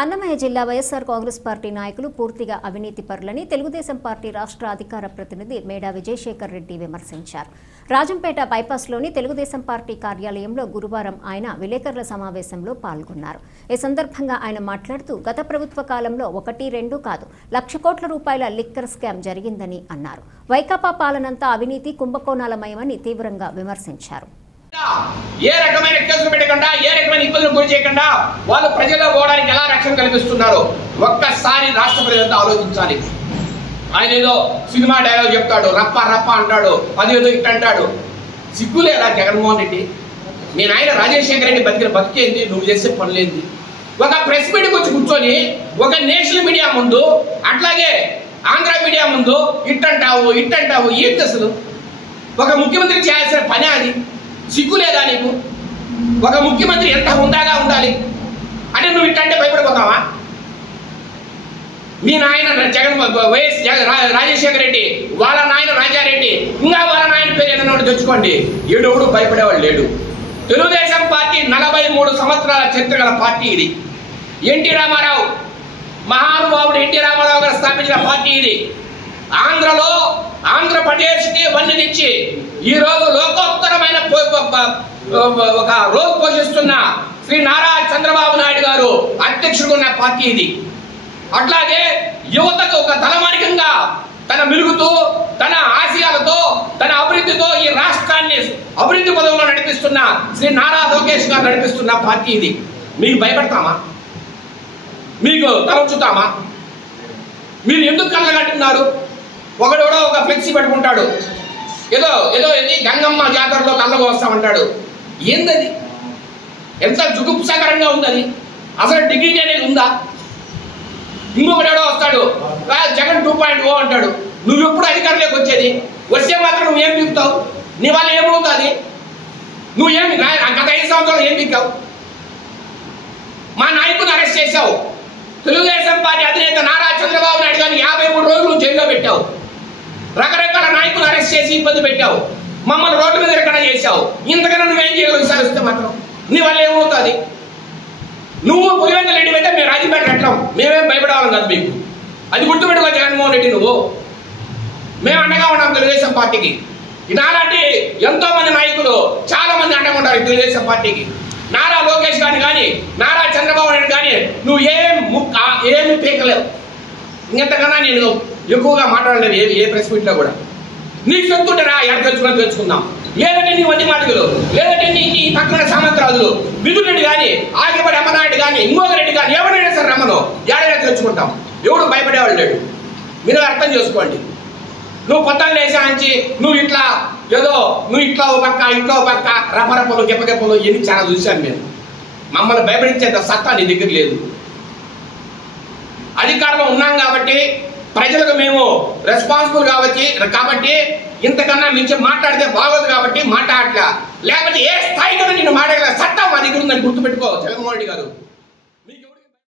అన్నమయ్య జిల్లా వైఎస్ఆర్ కాంగ్రెస్ పార్టీ నాయకులు పూర్తిగా అవినీతి పరులని తెలుగుదేశం పార్టీ రాష్ట్ర అధికార ప్రతినిధి మేడా విజయశేఖర్ రెడ్డి విమర్శించారు. రాజంపేట బైపాస్లోని తెలుగుదేశం పార్టీ కార్యాలయంలో గురువారం ఆయన విలేకరుల సమావేశంలో పాల్గొన్నారు. ఈ సందర్భంగా ఆయన మాట్లాడుతూ గత ప్రభుత్వ కాలంలో 1-2 కాదు 1,00,000 కోట్ల రూపాయల లిక్కర్ స్కామ్ జరిగిందని అన్నారు. వైకాపా పాలనంతా అవినీతి కుంభకోణాలమయమని తీవ్రంగా విమర్శించారు. ఏ రకమైన కేసులు పెట్టకుండా ఏ రకమైన ఇబ్బందులు గురి చేయకుండా వాళ్ళు ప్రజల్లో పోవడానికి ఎలా రక్షణ కల్పిస్తున్నారో ఒక్కసారి రాష్ట్ర ప్రజలంతా ఆలోచించాలి. ఆయన ఏదో సినిమా డైలాగ్ చెప్తాడు, రప్ప రప్ప అంటాడు, అదేదో ఇట్ అంటాడు. సిగ్గు లేదా జగన్మోహన్ రెడ్డి? మీ నాయన రాజశేఖర రెడ్డి బతికిన బతికేంది, నువ్వు చేసే పనులేంది? ఒక ప్రెస్ మీట్కి వచ్చి కూర్చొని ఒక నేషనల్ మీడియా ముందు అట్లాగే ఆంధ్ర మీడియా ముందు ఇట్టంటావు ఏంటి అసలు? ఒక ముఖ్యమంత్రి చేయాల్సిన పని అది. సిగ్గు లేదా నీకు? ఒక ముఖ్యమంత్రి ఎంత హుందాగా ఉండాలి అంటే నువ్వు ఇట్టంటే భయపడిపోతావా? మీ నాయన వైఎస్ రాజశేఖర రెడ్డి, వాళ్ళ నాయన రాజారెడ్డి, ఇంకా వాళ్ళ నాయన పేరు ఏదైనా తెచ్చుకోండి, ఏడోడు భయపడేవాడు లేడు. తెలుగుదేశం పార్టీ 43 సంవత్సరాల చరిత్ర గల పార్టీ ఇది. ఎన్టీ రామారావు, మహానుభావుడు ఎన్టీ రామారావు గారు స్థాపించిన పార్టీ ఇది. ఆంధ్రప్రదేశ్కి వన్నెనిచ్చి ఈ రోజు లోకోత్తరమైన ఒక రోల్ పోషిస్తున్న శ్రీ నారా చంద్రబాబు నాయుడు గారు అధ్యక్షుడు ఉన్న పార్టీ ఇది. అట్లాగే యువతకు ఒక తలమానికంగా తన మిలుగుతూ తన ఆశయాలతో తన అభివృద్ధితో ఈ రాష్ట్రాన్ని అభివృద్ధి పదవులో నడిపిస్తున్న శ్రీ నారా లోకేష్ గారు నడిపిస్తున్న పార్టీ ఇది. మీకు భయపడతామా? మీకు తలచుతామా? మీరు ఎందుకు కళ్ళగంటున్నారు? ఒకడోడో ఒక ఫ్లెక్సీ పెట్టుకుంటాడు, ఏదో ఇది గంగమ్మ జాతరలో కళ్ళకు వస్తామంటాడు. ఏందది? ఎంత జుగుప్సకరంగా ఉందని? అసలు డిగ్రీ అనేది ఉందా? ఇంకొకడేడో వస్తాడు, జగన్ 2.0 అంటాడు. నువ్వు ఎప్పుడు అధికారంలోకి వచ్చేది? వచ్చే మాత్రం నువ్వేం పీకుతావు? నీ వల్ల ఏమవుతుంది? నువ్వేమి గత 5 సంవత్సరాలు ఏం పీకావు? మా నాయకుని అరెస్ట్ చేశావు. తెలుగుదేశం పార్టీ అధినేత నారా చంద్రబాబు నాయుడు గారిని 53 రోజులు జైల్లో పెట్టావు. రకరకాల నాయకులు అరెస్ట్ చేసి ఇబ్బంది పెట్టావు. మమ్మల్ని రోడ్డు మీద ఎక్కడ చేశావు. ఇంతకన్నా నువ్వేం చేయగలవు? విచారిస్తే మాత్రం నీ వల్ల ఏమవుతుంది? నువ్వు పులివెందుల రెడ్డి అయితే మేము రాజంపేట కట్టడం, మేమేం భయపడేవాళ్ళం కాదు మీకు. అది గుర్తుపెట్టుకో జగన్మోహన్ రెడ్డి. నువ్వు మేము అండగా ఉన్నాం తెలుగుదేశం పార్టీకి. ఇలాంటి ఎంతో మంది నాయకులు చాలా మంది అండగా ఉంటారు తెలుగుదేశం పార్టీకి. నారా లోకేష్ గారిని కానీ నారా చంద్రబాబు నాయుడు కానీ నువ్వు ఏమి పీకలేవు. ఇంతకన్నా నేను ఎక్కువగా మాట్లాడలేదు ఏ ప్రెస్ మీట్లో కూడా. నీకు చెప్తుంటారా ఎక్కడ తెలుసుకుందాం. లేదంటే నీ వంటి మాటలు, లేదంటే నీ పక్కన సామంతరాజులు మిథున్ రెడ్డి కానీ ఆగిపడి అమ్మనాయుడు కానీ ఇంకొక రెడ్డి కానీ ఎవరైనా సరే రమ్మను ఏడైనా తెచ్చుకుంటాం. ఎవడు భయపడేవాళ్ళు లేడు. మీరు అర్థం చేసుకోండి. నువ్వు పొద్దున్న లేచాంచి నువ్వు ఇట్లా ఓ పక్క రపరపలు గిప్పగిప్పలు ఇవన్నీ చాలా చూశాను నేను. మమ్మల్ని భయపడించేంత సత్తా నీ దగ్గర లేదు. అధికారంలో ఉన్నాం కాబట్టి ప్రజలకు మేము రెస్పాన్సిబుల్ కాబట్టి ఇంతకన్నా మించి మాట్లాడితే బాగోదు కాబట్టి మాట్లాడట్లా. లేకపోతే ఏ స్థాయిలో నిన్ను మాట్లాడగల సత్తా మా దగ్గర ఉందని గుర్తుపెట్టుకో జగన్మోహన్ రెడ్డి గారు.